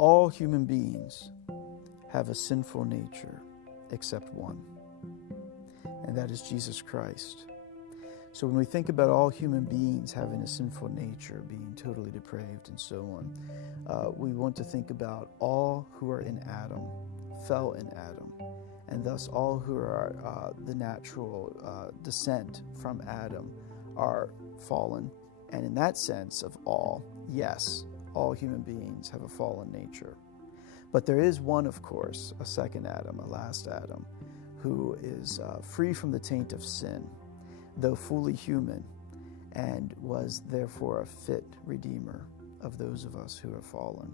all human beings have a sinful nature except one, and that is Jesus Christ. So when we think about all human beings having a sinful nature, being totally depraved and so on, we want to think about all who are in Adam, fell in Adam, and thus all who are the natural descent from Adam are fallen. And in that sense of all, yes, all human beings have a fallen nature. But there is one, of course, a second Adam, a last Adam, who is free from the taint of sin, though fully human, and was therefore a fit redeemer of those of us who have fallen.